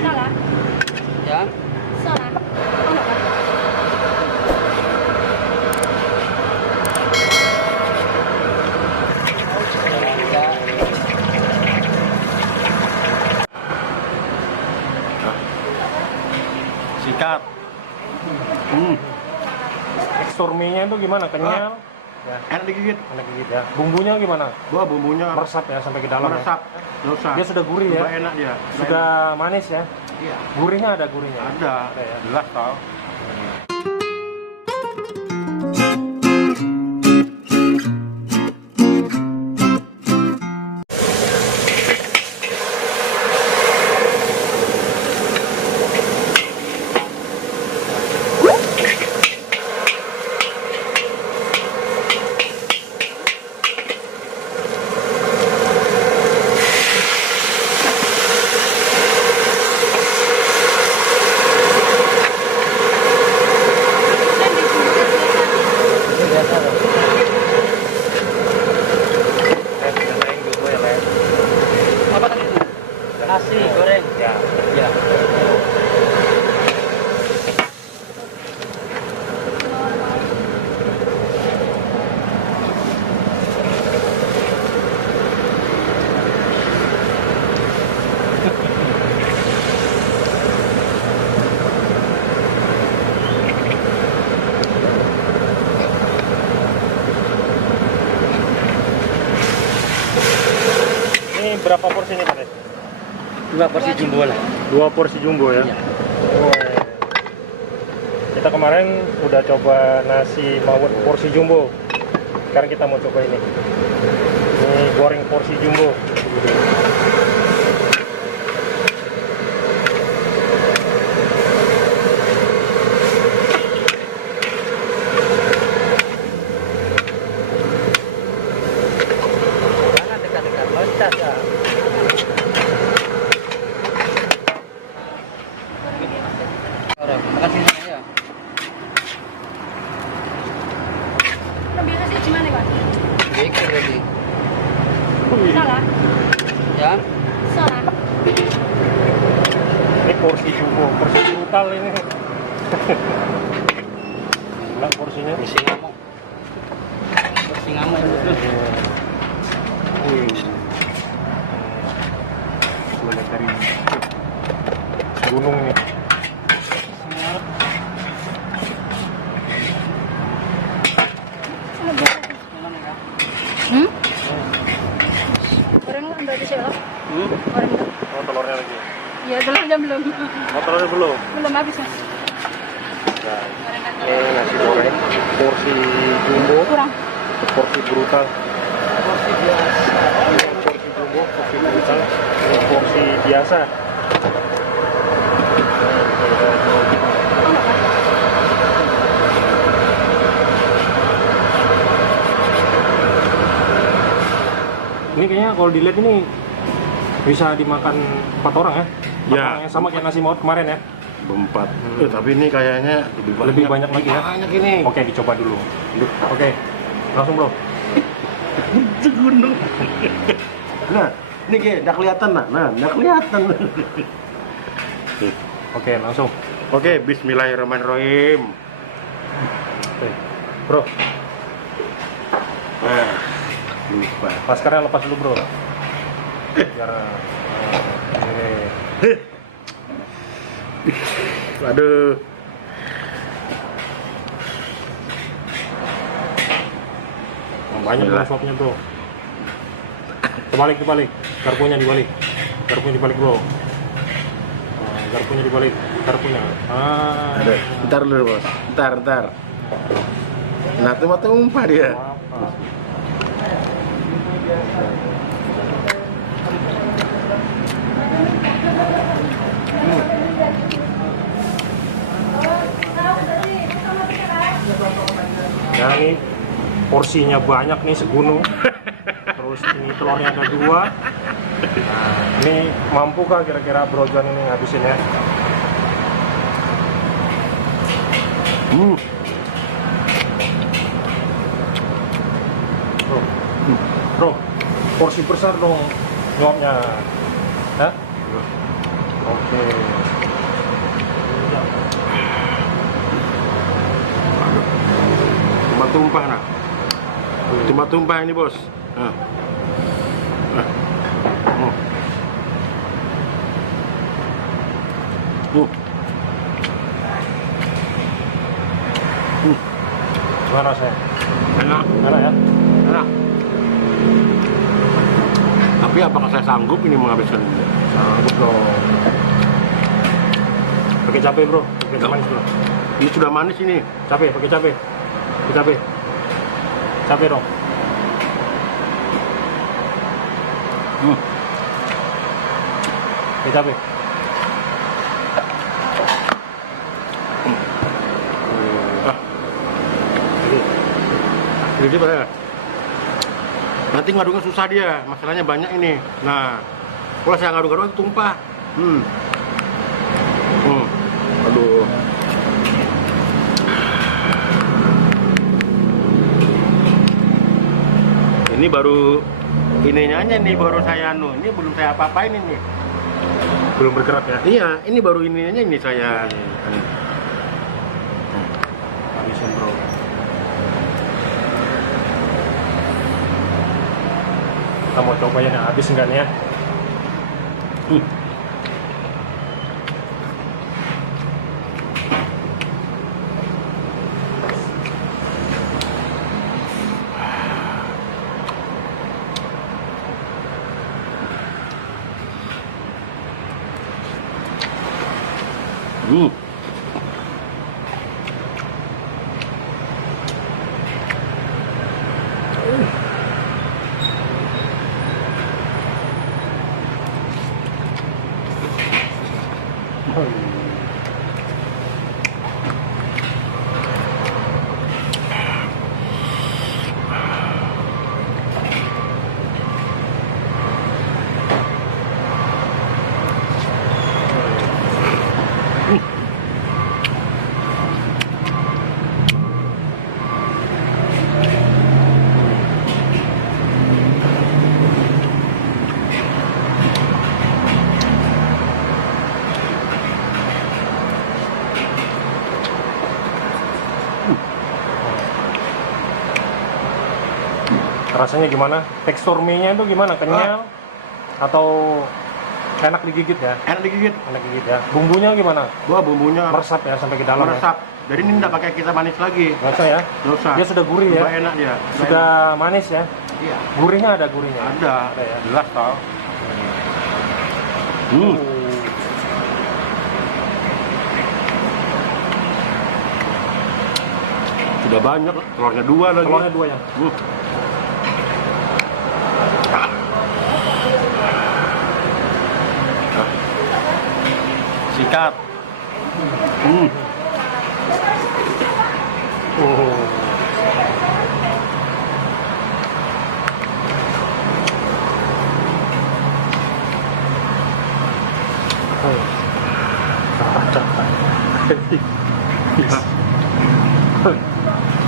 Salah. Ya. Salah. Oh, enggak kan? Sikat. Tekstur mie-nya itu gimana? Kenyal? Ya. Enak digigit. Enak gigit ya. Bumbunya gimana? Wah, bumbunya Meresap ya sampai ke dalam meresap. Nggak usah. ya. Dia sudah gurih ya. Sudah enak dia. Sudah manis ya. Iya. Gurihnya ada gurihnya. Ada. ya. Jelas tau. Apa tadi? Nasi goreng. Ya. Ya. Ini berapa porsi nih Pak? 2 porsi jumbo lah. 2 porsi jumbo ya. Iya. Oh, iya. Kita kemarin udah coba nasi mawar porsi jumbo. Sekarang kita mau coba ini. Ini goreng porsi jumbo. Jangan dekat-dekat loncat ya. Makasih ya. Nah, biasa sih gimana, Pak? Baker ready. Salah. Ya. Salah. Ini porsi jumbo, porsi brutal ini. Gila porsinya. Porsi ngamuk. Porsi ngamuk. Wih. Lihat dari gunung nih. Hmm? Goreng lah, berarti sih lah. Goreng lah. Oh, telurnya lagi. Iya, telurnya belum. Oh, telurnya belum. Belum habis, Mas. Nah, Goreng lagi. ini nasi goreng porsi jumbo, Kurang. porsi brutal. Porsi biasa. Ini porsi jumbo, porsi brutal. Ini porsi biasa. Oh, enggak kan? Ini kayaknya kalau dilihat ini bisa dimakan 4 orang ya. 4 Ya. orang yang sama kayak nasi mawar kemarin ya. Berempat. Tapi ini kayaknya Lebih banyak lagi ya. Banyak ini. Oke, dicoba dulu. Oke, langsung bro. Gunung. Nah, ini kayak udah kelihatan nah, udah kelihatan. Oke, langsung. Oke, bismillahirrahmanirrahim. Oke. Bro, Nah, lupa. maskernya lepas dulu bro. Biar ini. Aduh. Banyak bro sopnya bro. Dibalik. Garpunya dibalik. Garpunya dibalik bro. Nah, garpunya dibalik. Garpunya. Ada. Bentar dulu bos. Bentar. Nah, itu mah tumpah dia. Apa? Nah ini porsinya banyak nih segunung. Terus ini telurnya ada 2. Nah, ini mampukah kira-kira Bro John ini ngabisin ya? Bro, porsi besar dong nyuapnya. Hah? Oke. Tumpah-tumpah nah. Tumpah-tumpah ini bos. Nah. Nah. Oh. Gimana rasanya? Enak. Enak ya? Enak. Tapi apakah saya sanggup ini menghabiskan ini? Sanggup dong. Pakai cabai bro, pakai Nggak. manis bro. Ini sudah manis ini. Cabai, pakai cabai. Pakai cabai. Cabai dong. Pakai cabai. Ah, Oke. jadi Pak ya. Nanti ngaduknya susah dia, masalahnya banyak ini. Nah, kalau saya ngaduk-ngaduk itu tumpah. Aduh. Ini baru ininya aja nih, baru saya ini belum saya apa-apain ini. Belum bergerak ya? Iya, ini baru ininya ini saya. Habisin bro. Kita mau coba ya, nih, habis enggak nih ya? Rasanya gimana? Tekstur mie-nya itu gimana? Kenyal? Atau enak digigit ya? Enak digigit. Enak digigit ya. Bumbunya gimana? Wah, bumbunya Meresap ya sampai ke dalam meresap. Jadi ini nggak pakai kita manis lagi. ya? Nggak usah ya? Nggak usah. Dia sudah gurih ya? Sudah enak dia. Sudah manis ya? Iya. Gurihnya ada gurihnya? Ada. Ada ya? Jelas tau. Sudah banyak, telurnya 2 lagi. Telurnya 2 ya? Sikat.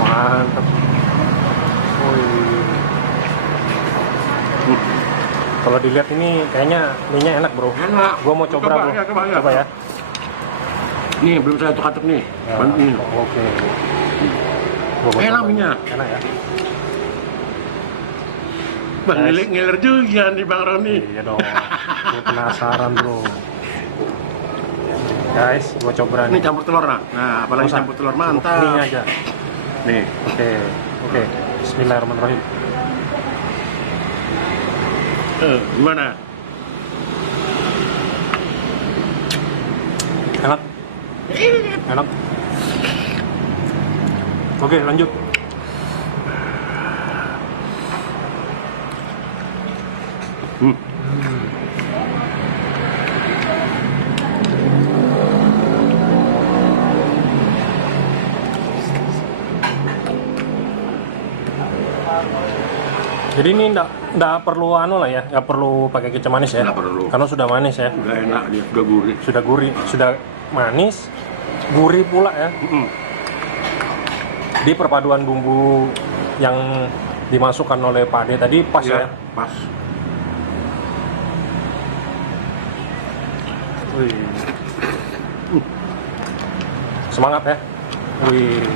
Mantap. Kalau dilihat ini kayaknya mie-nya enak bro. Enak. Gua mau coba bro. Ya, Coba ya. Nih belum saya tutup nih. Ya, Bantuin. Oke. Gua mau Enak coba. mie-nya. Enak ya. Bang Guys. ngiler juga nih Bang Roni. Iya dong. Gua penasaran bro. Guys, gua coba Ini nih. campur telur nah. Nah, apalagi Usah. campur telur Mie mantap. aja. Nih. Oke. Oke. Bismillahirrahmanirrahim. Gimana? Enak. Enak. Oke, lanjut. Jadi ini nggak perlu anu lah ya, nggak perlu pakai kecap manis ya? Nggak perlu. Karena sudah manis ya, Udah enak dia, udah gurih. sudah gurih, sudah manis, gurih pula ya. Di perpaduan bumbu yang dimasukkan oleh Pak Ade tadi pas ya. Pas. Wih. Semangat ya. Wih.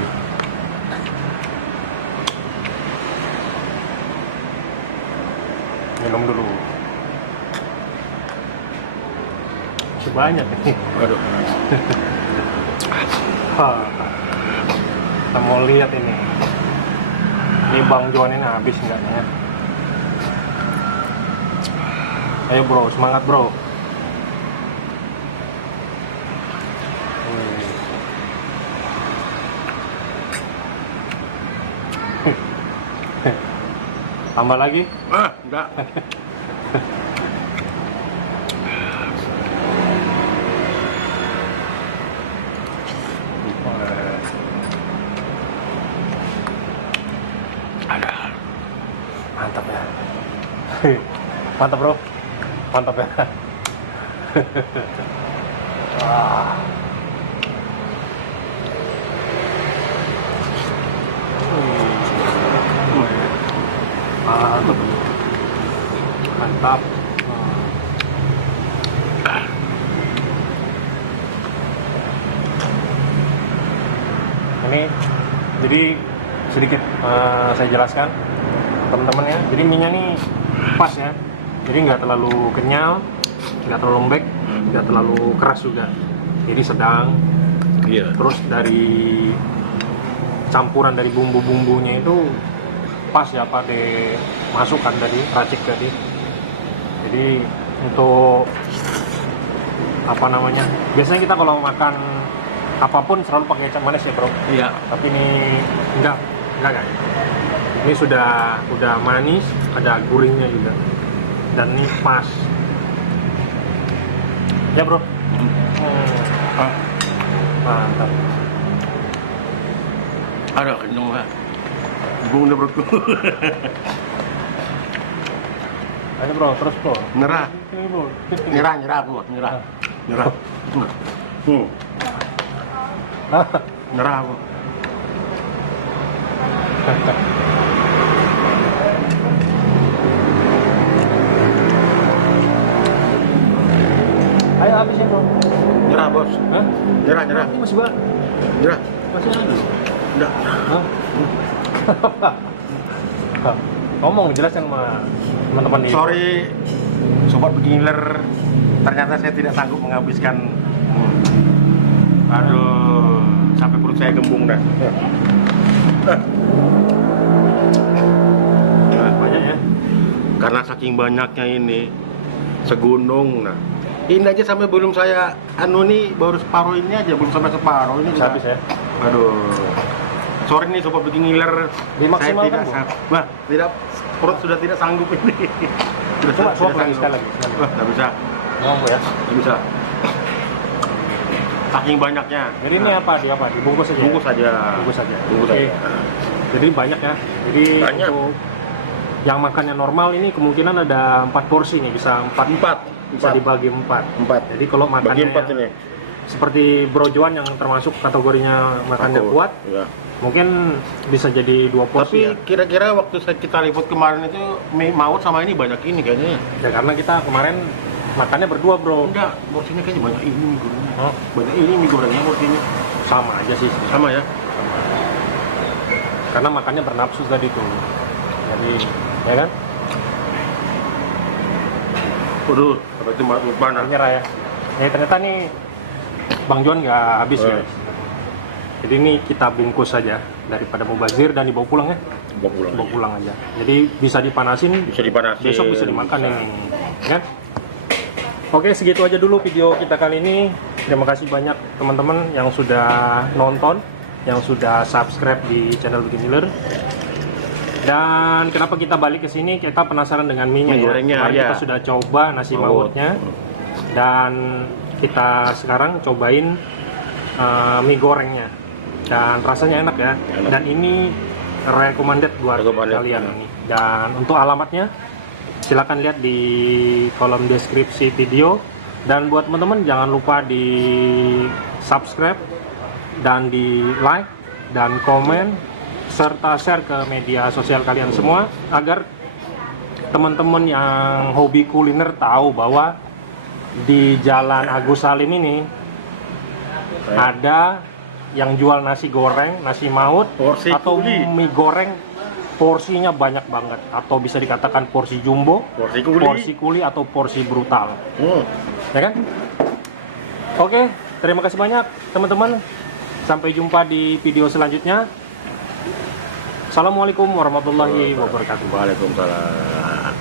Minum dulu. Sebanyak ini. Aduh. Kita mau lihat ini. Ini Bang Joan ini habis enggaknya? Ayo bro, semangat bro. Tambah lagi? Enggak. Mantap ya. Mantap bro. Mantap ya. Wah. Mantap. Mantap. Ini jadi sedikit saya jelaskan teman-teman ya. Jadi minyak ini pas ya. Jadi nggak terlalu kenyal, nggak terlalu lembek, nggak terlalu keras juga. Jadi sedang. Iya. Terus dari campuran dari bumbu-bumbunya itu pas ya apa dimasukkan tadi, racik tadi. Jadi untuk apa namanya? Biasanya kita kalau makan apapun selalu pakai kecap manis ya bro. Iya. Tapi ini enggak kan? Ini udah manis, ada gurihnya juga, dan ini pas. Ya bro. Mantap. Ada kenyang lah. Bung udah perutku. Ayo bro, terus bro. Nyerah. Ini bro. Nyerah bro, nyerah. Nyerah. Nyerah aku. Ayo habisin bro. Nyerah bos. Hah? Nyerah. Ini masih banyak. Nyerah. Masih ada. Udah. Hah? Ngomong jelasin sama teman-teman di. Sorry, sobat beginner. Ternyata saya tidak sanggup menghabiskan. Aduh, sampai perut saya gembung dah. Ya. Banyak ya. Karena saking banyaknya ini segunung. Nah, ini aja sampai belum saya nih baru separuh ini aja, belum sampai separuh ini Bisa habis ya. Aduh. Sorry nih sobat beginner. Dimaksimalkan, Bu? Wah, tidak, perut sudah tidak sanggup ini. Coba suap lagi sekali lagi. Wah, nggak bisa. Ngomong ya. Nggak bisa. Saking banyaknya. Jadi ini apa? Dibungkus aja. Bungkus aja. Bungkus aja. Bungkus Oke. aja. Jadi banyak ya. Jadi Banyak. untuk yang makannya normal ini kemungkinan ada 4 porsi nih, bisa 4. Bisa dibagi 4. Jadi kalau Bagi makannya 4 ini. seperti brojoan yang termasuk kategorinya makannya Aku. kuat, Ya. mungkin bisa jadi 2 porsi. Tapi kira-kira waktu kita liput kemarin itu mie maut sama ini banyak ini kayaknya. Ya karena kita kemarin makannya berdua bro. Enggak, porsinya kayaknya banyak ini mie gorengnya. Oh, Banyak ini mie gorengnya porsinya. sama aja sih. Sama ya? Karena makannya bernafsu tadi tuh. Jadi, ya kan? Waduh, apa itu lupa nah. Nyerah ya. Ya ternyata nih Bang Joan nggak habis Eh. guys. Jadi ini kita bungkus saja daripada mubazir dan dibawa pulang ya. Bawa pulang aja. Jadi bisa dipanasin, Bisa dipanasin. besok bisa dimakan ini, kan? Oke, segitu aja dulu video kita kali ini. Terima kasih banyak teman-teman yang sudah nonton, yang sudah subscribe di channel Beginner. Dan kenapa kita balik ke sini? Kita penasaran dengan mie-nya Mie ya. gorengnya, Kemarin ya. kita sudah coba nasi mautnya, dan kita sekarang cobain mie gorengnya. Dan rasanya enak ya. Enak. Dan ini recommended buat Recommended, kalian ya. ini. Dan untuk alamatnya silakan lihat di kolom deskripsi video. Dan buat teman-teman jangan lupa di subscribe dan di like dan komen serta share ke media sosial kalian semua agar teman-teman yang hobi kuliner tahu bahwa di Jalan Agus Salim ini ada yang jual nasi goreng, nasi maut, Porsi atau kuli. mie goreng porsinya banyak banget, atau bisa dikatakan porsi jumbo, Porsi kuli. atau porsi brutal, Hmm. ya kan? Oke, terima kasih banyak teman-teman. Sampai jumpa di video selanjutnya. Assalamualaikum warahmatullahi wabarakatuh. Waalaikumsalam.